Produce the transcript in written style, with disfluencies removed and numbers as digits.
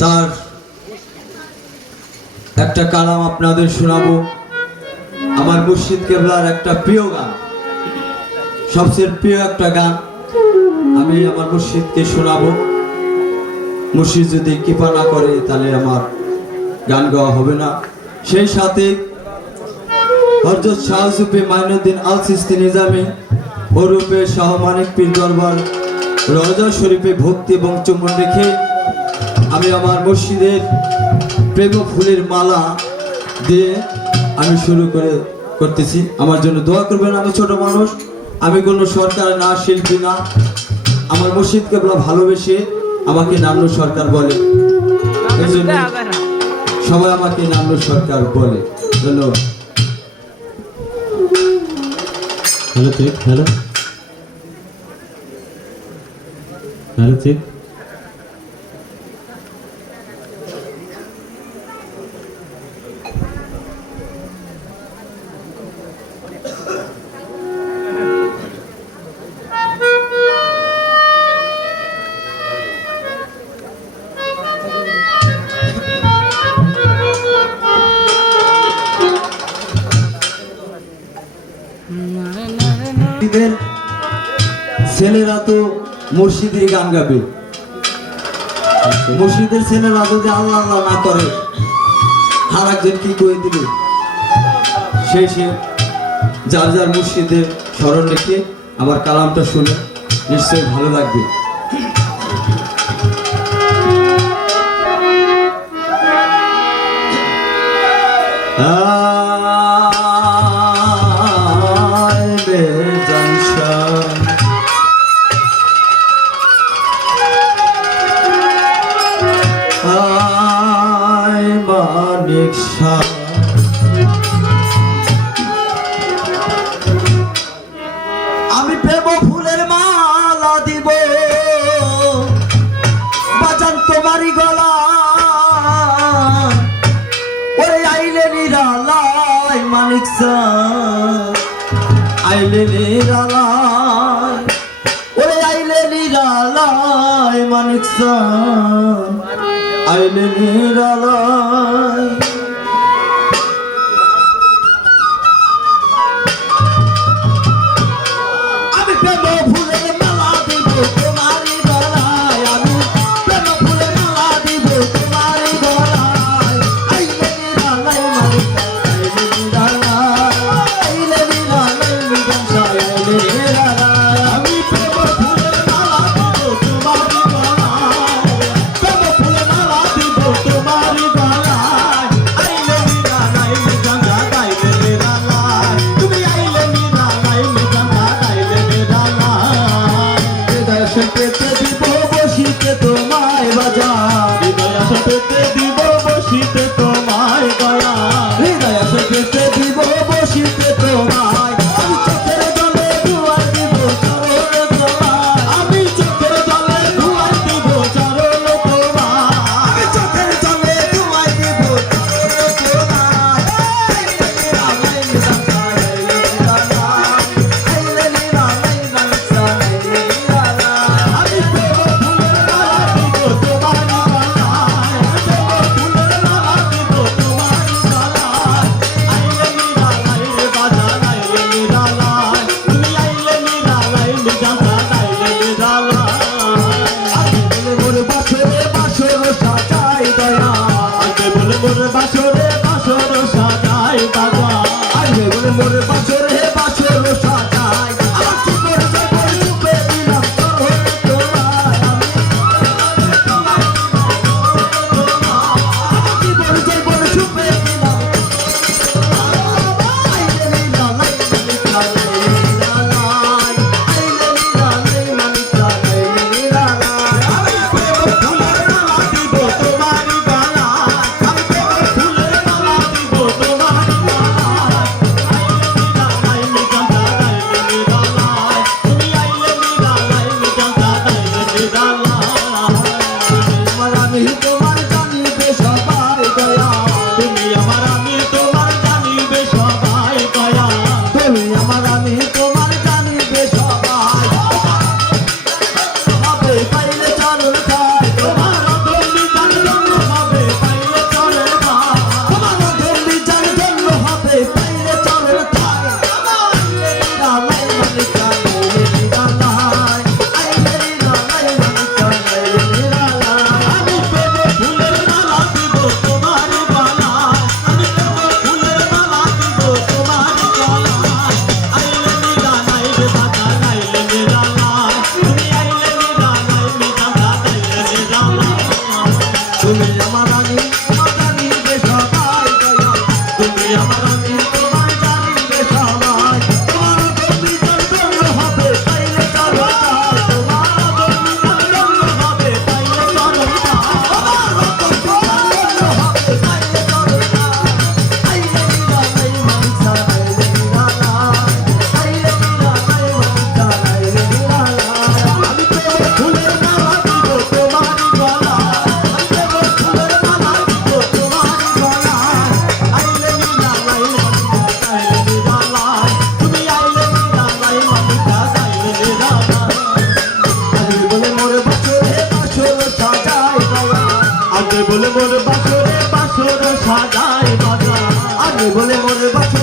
তার একটা কালাম আপনাদের শোনাবো। আমার মুর্শিদ কেবলার একটা প্রিয় গান, সবচেয়ে প্রিয় একটা গান আমি আমার মুর্শিদকে শোনাবো। মুর্শিদ যদি কৃপা না করে তাহলে আমার গান গাওয়া হবে না। সেই সাথে হযরত শাহ সুফি মাইনুদ্দিন আল চিশতি নিজামী ওরূপে শাহ মানিক পীর দরবার রওজা শরীফে ভক্তি এবং চুম্বন রেখে আমি আমার মুর্শিদের প্রেম ফুলের মালা দিয়ে আমি শুরু করতেছি। আমার জন্য দোয়া করবেন। আমি ছোট মানুষ, আমি কোনো সরকার না, শিল্পী না। আমার মুর্শিদ কেবলা ভালোবেসে আমাকে নান্নু সরকার বলে, এই জন্য সবাই আমাকে নান্নু সরকার বলে। ধন্যবাদ। Hello check, hello hello check. ছেলেরা তো মুর্শিদের গান গাবে, মুর্শিদের ছেলেরা যদি আল্লাহ আল্লাহ না করে আর একজন কি করে দিবে? সেই যার যার মুর্শিদের স্মরণ রেখে আমার কালামটা শুনে নিশ্চয়ই ভালো লাগবে। আমি প্রেম ফুলের মালা দিব বাজান তোমারই গলা, ওরে আইলে নিরালায় মানিক আইলে নিরালায়, ওরে আইলে নিরালায় মানিক আইলে নিরালায়। বলে মোর বাসরে বাসর সাজাই বাজার আমি বলে মোর বাসর